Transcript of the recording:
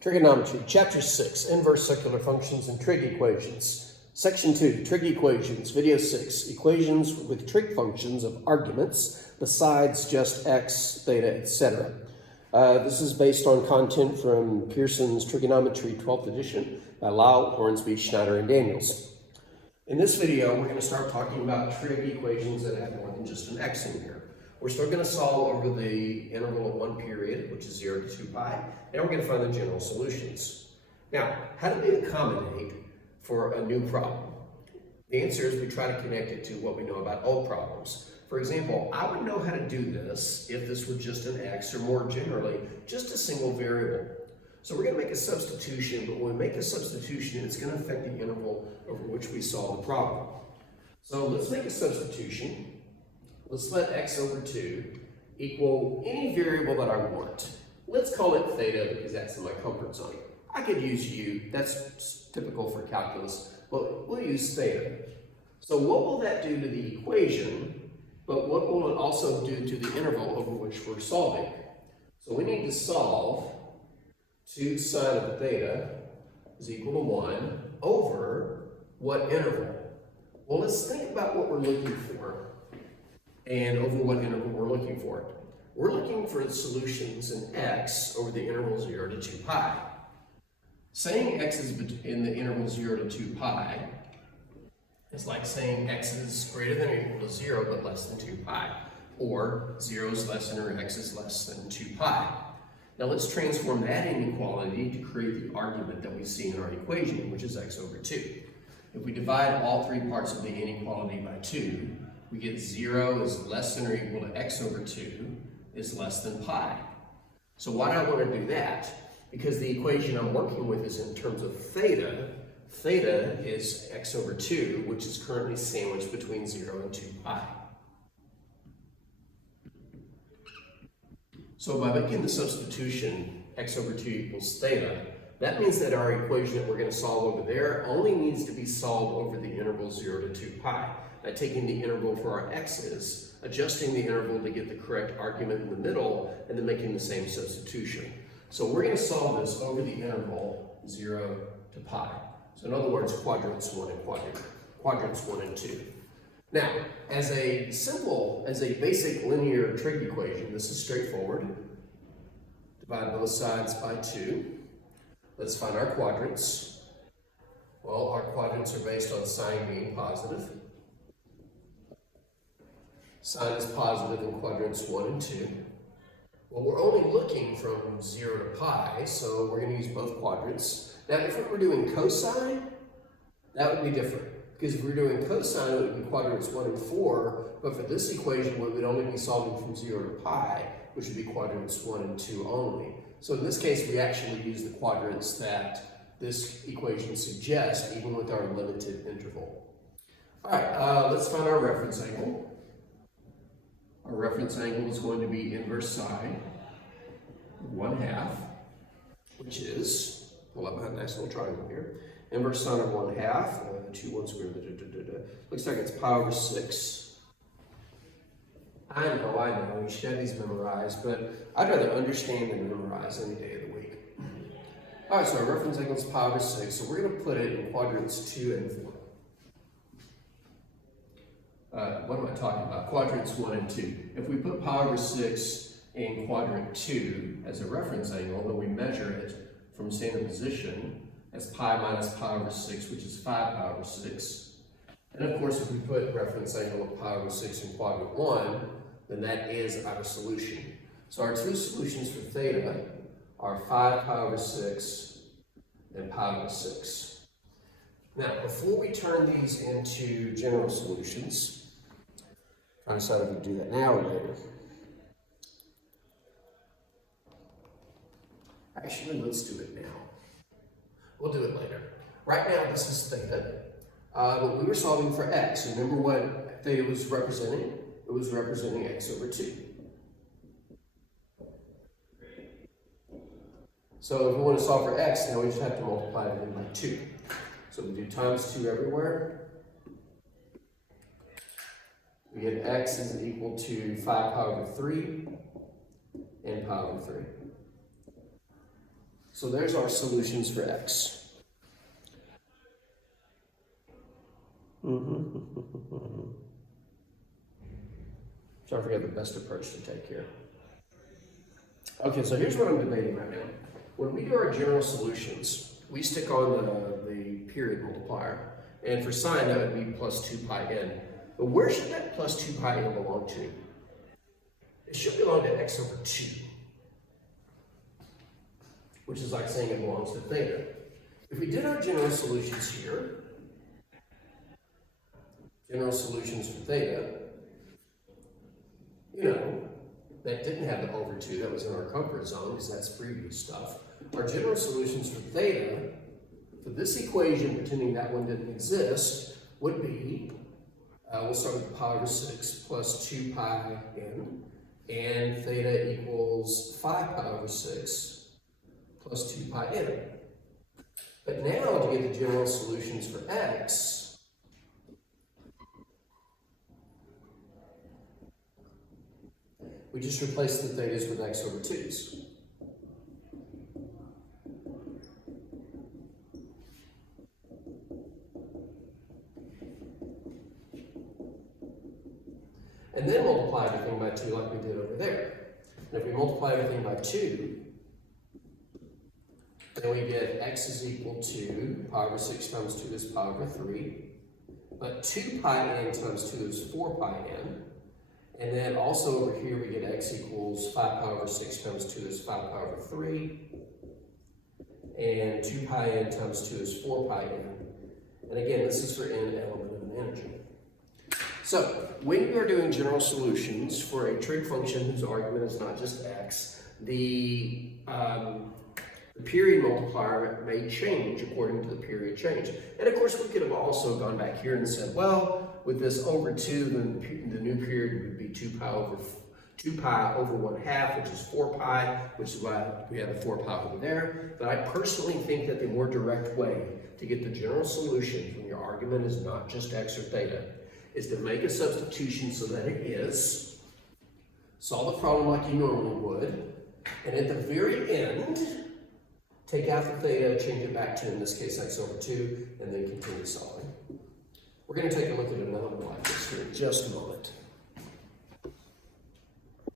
Trigonometry, Chapter 6, Inverse Circular Functions and Trig Equations. Section 2, Trig Equations, Video 6, Equations with trig functions of arguments besides just x, theta, etc. This is based on content from Pearson's Trigonometry 12th edition by Lial, Hornsby, Schneider, and Daniels. In this video, we're going to start talking about trig equations that have more than just an x in here. We're still going to solve over the interval of one period, which is 0 to 2 pi, and we're going to find the general solutions. Now, how do we accommodate for a new problem? The answer is we try to connect it to what we know about old problems. For example, I would know how to do this if this were just an x, or more generally, just a single variable. So we're going to make a substitution, but when we make a substitution, it's going to affect the interval over which we solve the problem. So let's make a substitution. Let's let x over 2 equal any variable that I want. Let's call it theta because that's in my comfort zone. I could use u, that's typical for calculus, but we'll use theta. So what will that do to the equation, but what will it also do to the interval over which we're solving? So we need to solve 2 sine of theta is equal to 1 over what interval? Well, let's think about what we're looking for and over what interval we're looking for. We're looking for the solutions in x over the interval 0 to 2 pi. Saying x is in the interval 0 to 2 pi is like saying x is greater than or equal to 0 but less than 2 pi, or 0 is less than or x is less than 2 pi. Now let's transform that inequality to create the argument that we see in our equation, which is x over 2. If we divide all three parts of the inequality by 2, we get 0 is less than or equal to x over 2 is less than pi. So why do I want to do that? Because the equation I'm working with is in terms of theta. Theta is x over 2, which is currently sandwiched between 0 and 2 pi. So by making the substitution x over 2 equals theta, that means that our equation that we're going to solve over there only needs to be solved over the interval 0 to 2 pi. By taking the interval for our x's, adjusting the interval to get the correct argument in the middle, and then making the same substitution. So we're going to solve this over the interval 0 to pi. So in other words, quadrants 1 and 2. Now, as a basic linear trig equation, this is straightforward. Divide both sides by 2. Let's find our quadrants. Well, our quadrants are based on sine being positive. Sine is positive in quadrants 1 and 2. Well, we're only looking from 0 to pi, so we're going to use both quadrants. Now, if we were doing cosine, that would be different. Because if we were doing cosine, it would be quadrants 1 and 4, but for this equation, we would only be solving from 0 to pi, which would be quadrants 1 and 2 only. So in this case, we actually use the quadrants that this equation suggests, even with our limited interval. All right, let's find our reference angle. Our reference angle is going to be inverse sine of 1/2, which is, pull up my nice little triangle here, inverse sine of 1/2, 2 1 squared, looks like it's pi over 6. I know, you should have these memorized, but I'd rather understand than memorize any day of the week. All right, so our reference angle is pi over 6, so we're going to put it in quadrants 2 and 4. What am I talking about? Quadrants 1 and 2. If we put pi over 6 in quadrant 2 as a reference angle, then we measure it from standard position as pi minus pi over 6, which is 5 pi over 6. And of course, if we put reference angle of pi over 6 in quadrant 1, then that is our solution. So our two solutions for theta are 5 pi over 6 and pi over 6. Now, before we turn these into general solutions, I decided to do that now or later. Actually, let's do it now. We'll do it later. Right now, this is theta. But we were solving for x. Remember what theta was representing? It was representing x over 2. So if we want to solve for x, now we just have to multiply it by 2. So we do times 2 everywhere. We get x is equal to 5 pi over 3 and pi over 3. So there's our solutions for x. So I forget the best approach to take here. Okay, so here's what I'm debating right now. When we do our general solutions, we stick on the period multiplier. And for sine, that would be plus 2 pi n. But where should that plus 2 pi n belong to? It should belong to x over 2. Which is like saying it belongs to theta. If we did our general solutions here, general solutions for theta, you know, that didn't have the over 2, that was in our comfort zone because that's previous stuff. Our general solutions for theta, for this equation, pretending that one didn't exist, would be, we'll start with pi over 6 plus 2 pi n, and theta equals 5 pi over 6 plus 2 pi n. But now, to get the general solutions for x, we just replace the thetas with x over 2's. And then multiply everything by 2 like we did over there. And if we multiply everything by 2, then we get x is equal to pi over 6 times 2 is pi over 3. But 2 pi n times 2 is 4 pi n. And then also over here we get x equals 5 pi over 6 times 2 is 5 pi over 3. And 2 pi n times 2 is 4 pi n. And again, this is for n element of an integer. So, when you are doing general solutions for a trig function whose argument is not just x, the period multiplier may change according to the period change. And of course, we could have also gone back here and said, well, with this over 2, then the new period would be 2 pi over 1/2, which is 4 pi, which is why we have a 4 pi over there. But I personally think that the more direct way to get the general solution when your argument is not just x or theta is to make a substitution so that it is, solve the problem like you normally would, and at the very end, take out the theta, change it back to, in this case, x over 2, and then continue solving. We're going to take a look at another one like this here in just a moment.